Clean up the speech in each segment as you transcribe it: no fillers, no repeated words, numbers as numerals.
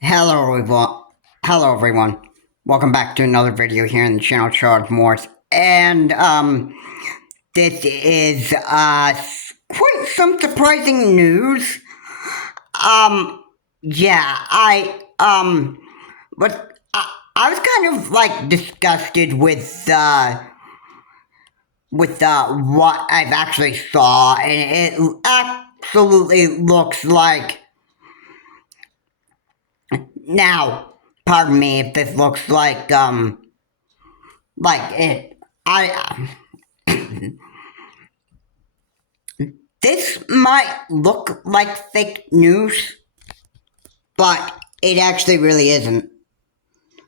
Hello everyone. Hello everyone. Welcome back to another video here in the channel Charles Morse. And this is quite some surprising news. Yeah, but I was kind of like disgusted with what I've actually saw, and it absolutely looks like now. Pardon me if this looks like it. I This might look like fake news, but it actually really isn't.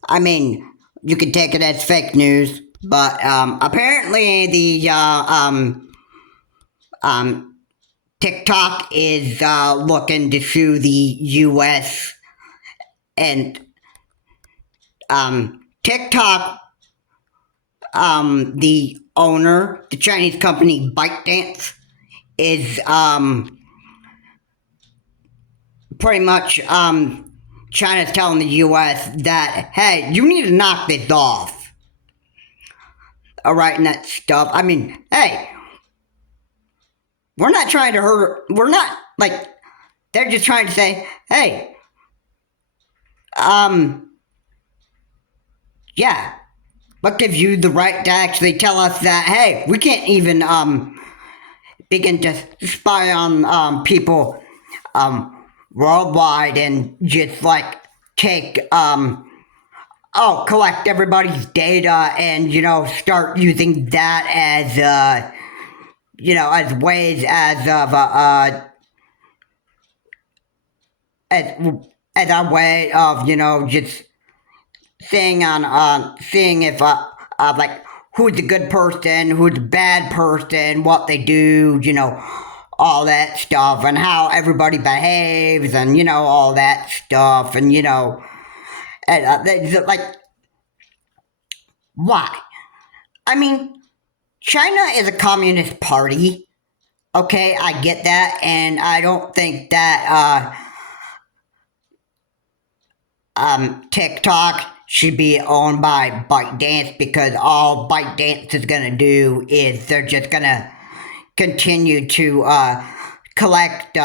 I mean, you could take it as fake news, but apparently the TikTok is looking to sue the U.S. and TikTok, the owner, the Chinese company ByteDance, is pretty much China's telling the U.S. that, hey, you need to knock this off. All right, and that stuff. I mean, hey, we're not trying to hurt. We're not like they're just trying to say, hey, yeah, what gives you the right to actually tell us that, hey, we can't even begin to spy on people worldwide and just like take collect everybody's data and start using that as as ways as as a way of just seeing if like who's a good person, who's a bad person, what they do, all that stuff, and how everybody behaves, and all that stuff, and like, why? I mean, China is a communist party. Okay, I get that, and I don't think that TikTok should be owned by ByteDance, because all ByteDance is gonna do is they're just gonna continue to collect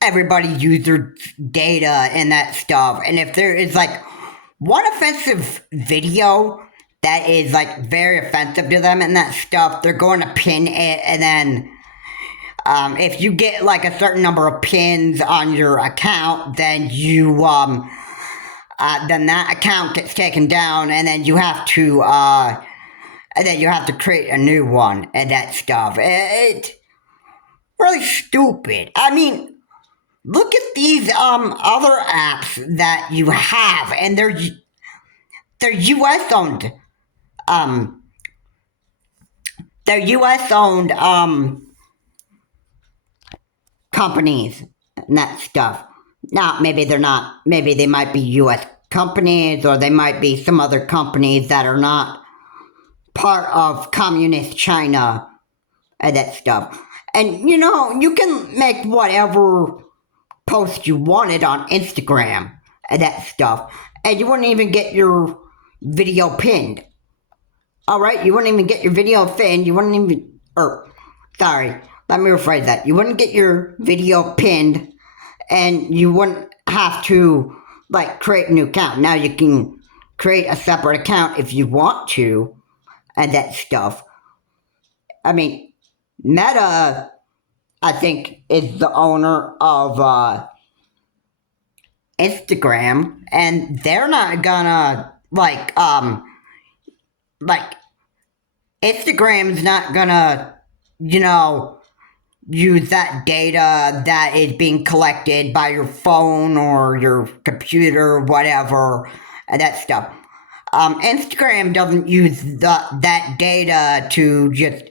everybody's user data and that stuff. And if there is like one offensive video that is like very offensive to them and that stuff, they're going to pin it, and then if you get like a certain number of pins on your account, then then that account gets taken down, and then you have to create a new one and that stuff. It's really stupid. I mean, look at these other apps that you have, and they're U.S. owned. They're U.S. owned companies and that stuff. Now, maybe they're not. Maybe they might be U.S. companies, or they might be some other companies that are not part of communist China and that stuff. And you can make whatever post you wanted on Instagram and that stuff, and you wouldn't even get your video pinned. All right, you wouldn't even get your video pinned. You wouldn't even, sorry, let me rephrase that. You wouldn't get your video pinned, and you wouldn't have to like create a new account. Now you can create a separate account if you want to, and that stuff. I mean, Meta, I think, is the owner of Instagram, and they're not gonna like Instagram's not gonna use that data that is being collected by your phone or your computer or whatever, and that stuff. Instagram doesn't use that data to just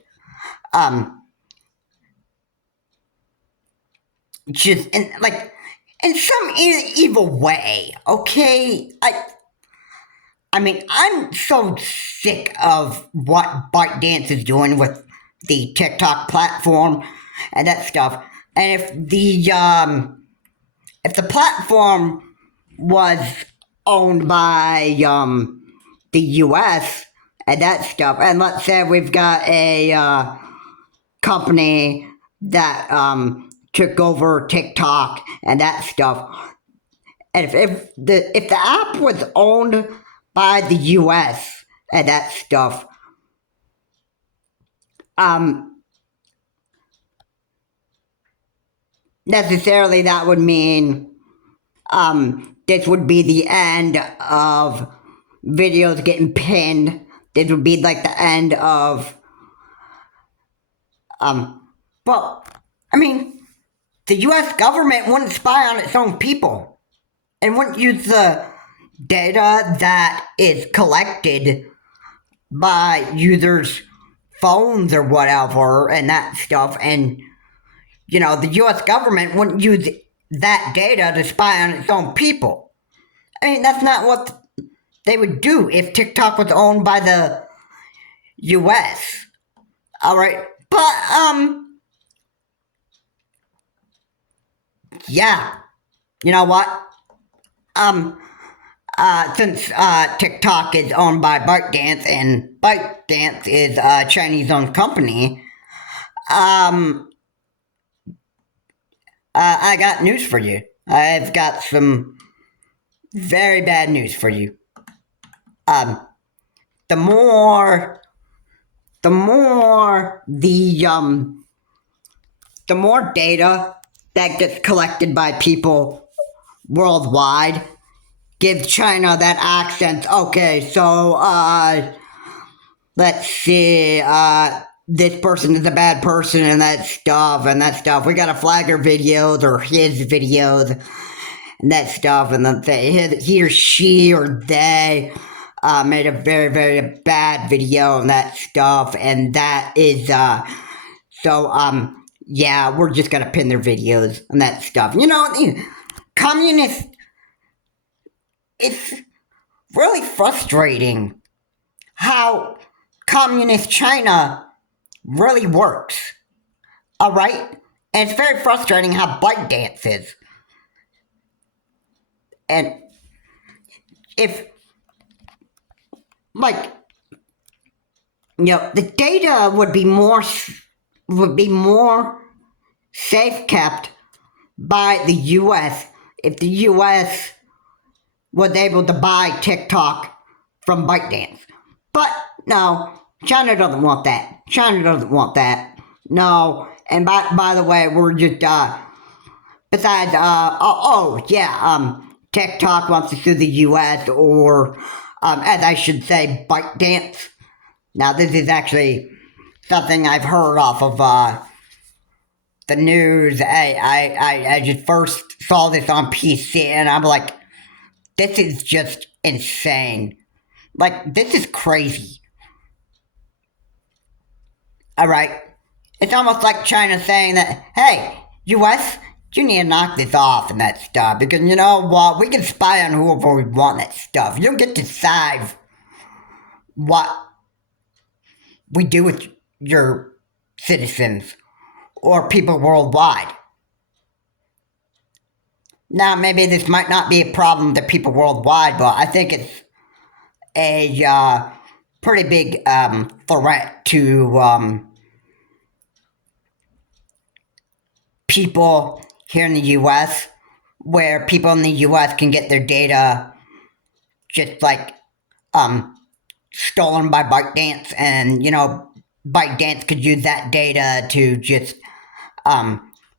in some evil way. Okay, I mean, I'm so sick of what ByteDance is doing with the TikTok platform and that stuff. And if the platform was owned by the U.S. and that stuff, and let's say we've got a company that took over TikTok and that stuff, and if the app was owned by the U.S. and that stuff, necessarily that would mean this would be the end of videos getting pinned. This would be like the end of well, I mean, the US government wouldn't spy on its own people and wouldn't use the data that is collected by users' phones or whatever and that stuff, and the US government wouldn't use that data to spy on its own people. I mean, that's not what they would do if TikTok was owned by the US. Alright. But yeah. You know what? Since TikTok is owned by ByteDance and ByteDance is a Chinese-owned company, I got news for you. I've got some very bad news for you. The more data that gets collected by people worldwide gives China that accent. Okay, so let's see, this person is a bad person and that stuff. We gotta flag her videos or his videos and that stuff, and then he or she or they made a very, very bad video and that stuff, and that is yeah, we're just gonna pin their videos and that stuff. Communist, it's really frustrating how communist China really works. Alright? And it's very frustrating how ByteDance is. And if, the data would be more safe kept by the US if the US was able to buy TikTok from ByteDance. But no, China doesn't want that. No, and by the way, we're just besides TikTok wants to sue the US, or as I should say, ByteDance. Now this is actually something I've heard off of the news. I just first saw this on PC and I'm like, this is just insane. Like, this is crazy. Alright? It's almost like China saying that, hey, US, you need to knock this off and that stuff, because you know what, we can spy on whoever we want that stuff. You don't get to decide what we do with your citizens or people worldwide. Now, maybe this might not be a problem to people worldwide, but I think it's a pretty big threat to people here in the US, where people in the US can get their data just like stolen by ByteDance, and ByteDance could use that data to just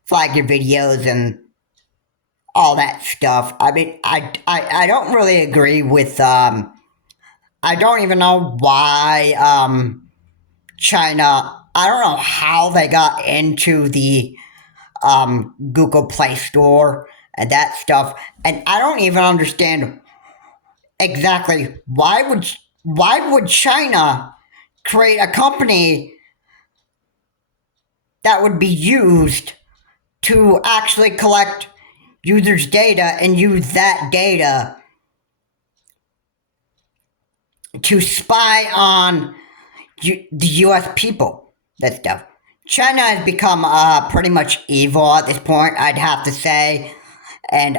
flag your videos and all that stuff. I mean, I don't really agree with I don't even know why China, I don't know how they got into the Google Play Store and that stuff, and I don't even understand exactly why would China create a company that would be used to actually collect users' data and use that data to spy on the US people. That stuff. China has become pretty much evil at this point, I'd have to say. And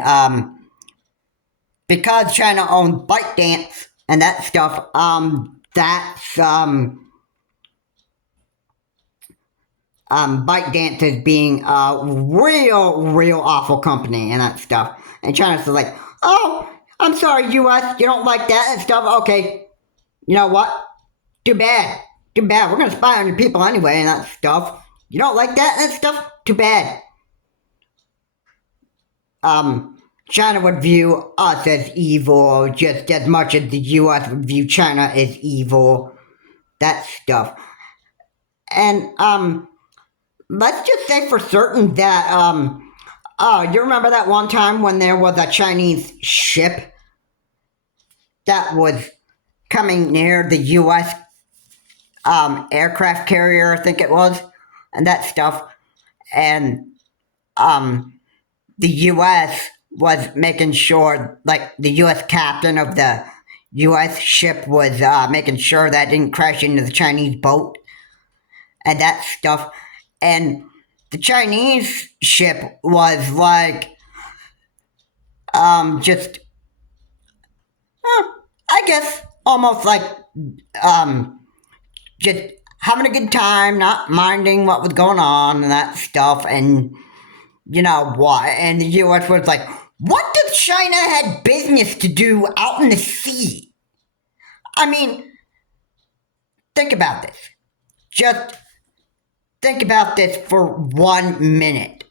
because China owns ByteDance and that stuff, that's, ByteDance is being a real awful company and that stuff. And China's like, oh, I'm sorry, US, you don't like that and stuff. Okay, you know what? Too bad. Too bad. We're gonna spy on your people anyway and that stuff. You don't like that and stuff? Too bad. China would view us as evil just as much as the US would view China as evil. That stuff. And, let's just say for certain that, oh, you remember that one time when there was a Chinese ship that was coming near the US aircraft carrier, I think it was, and that stuff. And the US was making sure, like the US captain of the US ship was making sure that didn't crash into the Chinese boat and that stuff. And the Chinese ship was like, just, I guess, almost like, just having a good time, not minding what was going on and that stuff. And you know what? And the US was like, what does China had business to do out in the sea? I mean, think about this. Just think about this for 1 minute.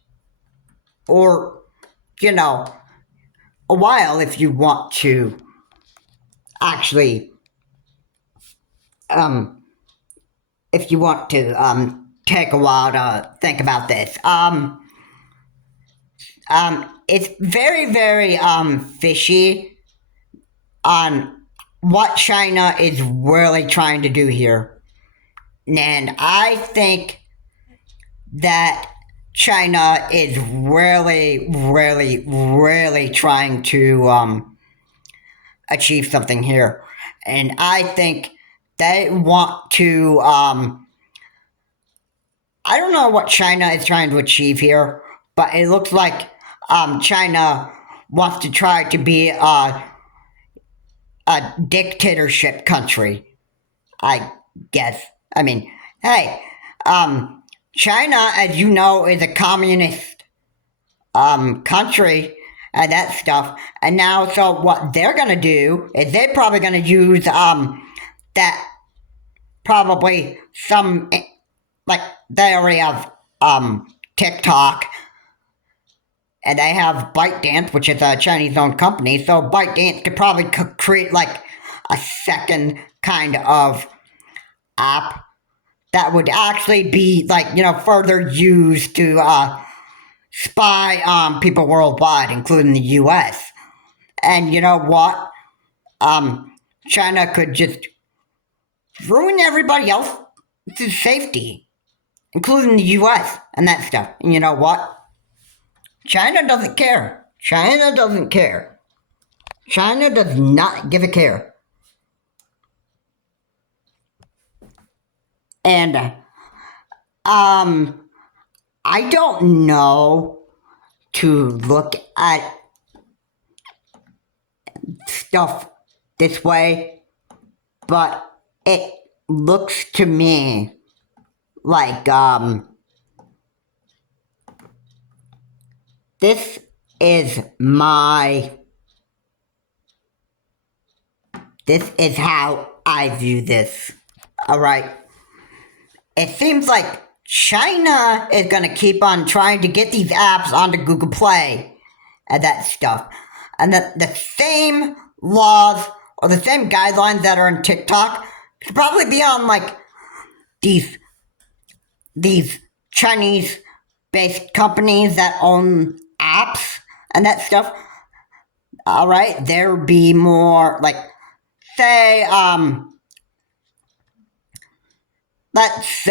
Or, you know, a while if you want to actually, if you want to, take a while to think about this. It's very, very, fishy on what China is really trying to do here. And I think that China is really, really, really trying to achieve something here. And I think they want to, I don't know what China is trying to achieve here, but it looks like China wants to try to be a dictatorship country, I guess. I mean, hey, China, as you know, is a communist country and that stuff. And now, so what they're going to do is they're probably going to use that probably some, like, they already have TikTok. And they have ByteDance, which is a Chinese-owned company. So ByteDance could probably create like a second kind of app that would actually be like, you know, further used to spy on people worldwide, including the US. And you know what? China could just ruin everybody else's safety, including the US and that stuff. And you know what? China doesn't care. China doesn't care. China does not give a care. And I don't know to look at stuff this way, but it looks to me like this is how I view this. Alright. It seems like China is going to keep on trying to get these apps onto Google Play and that stuff. And the same laws or the same guidelines that are in TikTok should probably be on like these Chinese-based companies that own apps and that stuff. Alright, there be more like, say, let's,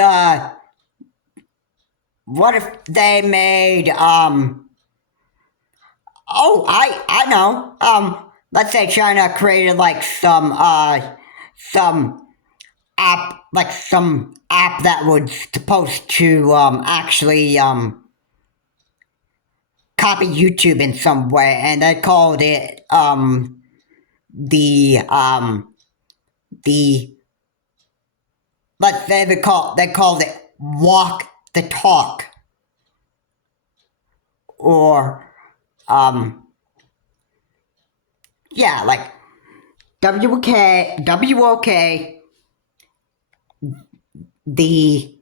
what if they made, I know, let's say China created like some app, like some app that was supposed to, actually, copy YouTube in some way, and they called it, the let's say they called it walk the talk, or yeah, like WOK, the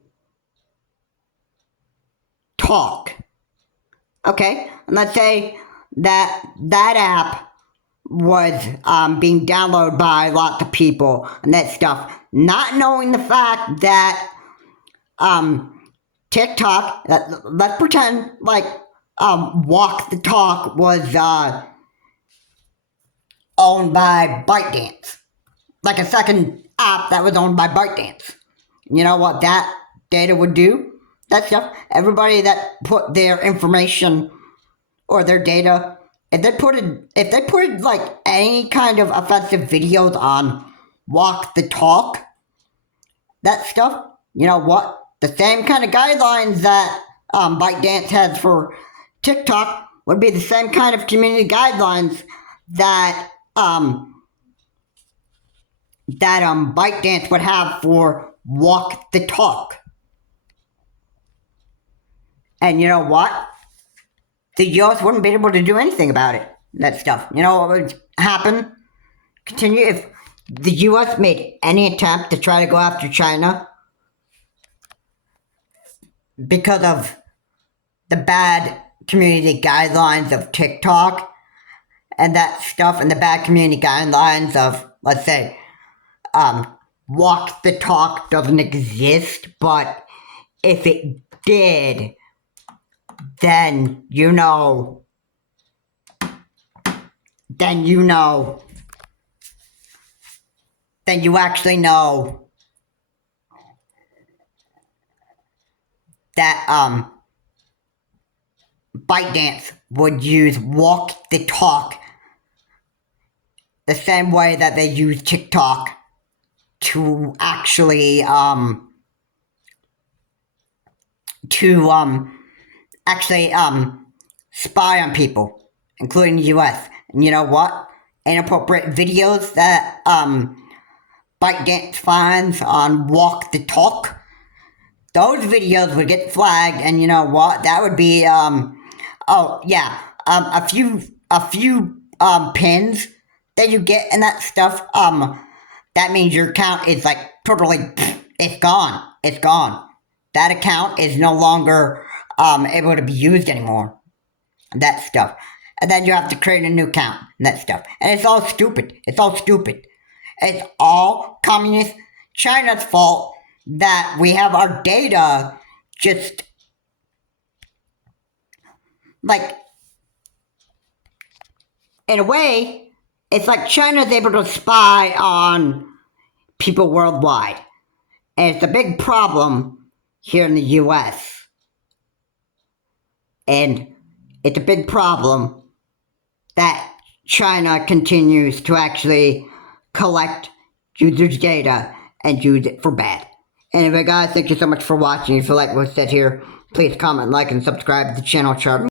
talk. Okay, and let's say that app was being downloaded by lots of people and that stuff, not knowing the fact that TikTok, let's pretend like Walk the Talk was owned by ByteDance, like a second app that was owned by ByteDance. You know what that data would do? That stuff, everybody that put their information or their data, if they put like any kind of offensive videos on Walk the Talk, that stuff, you know what? The same kind of guidelines that ByteDance has for TikTok would be the same kind of community guidelines that ByteDance would have for Walk the Talk. And you know what? The US wouldn't be able to do anything about it. That stuff. You know what would happen? Continue if the US made any attempt to try to go after China because of the bad community guidelines of TikTok and that stuff, and the bad community guidelines of, let's say, Walk the Talk doesn't exist, but if it did, then you actually know that ByteDance would use Walk the Talk the same way that they use TikTok to actually spy on people, including the US. And you know what? Inappropriate videos that ByteDance finds on Walk the Talk, those videos would get flagged, and you know what? That would be a few pins that you get and that stuff. That means your account is like totally, it's gone. It's gone. That account is no longer able to be used anymore. That stuff. And then you have to create a new account and that stuff. And it's all stupid. It's all stupid. It's all communist China's fault that we have our data just like, in a way, it's like China's able to spy on people worldwide. And it's a big problem here in the US. And it's a big problem that China continues to actually collect users' data and use it for bad. Anyway, guys, thank you so much for watching. If you like what I said here, please comment, like, and subscribe to the channel.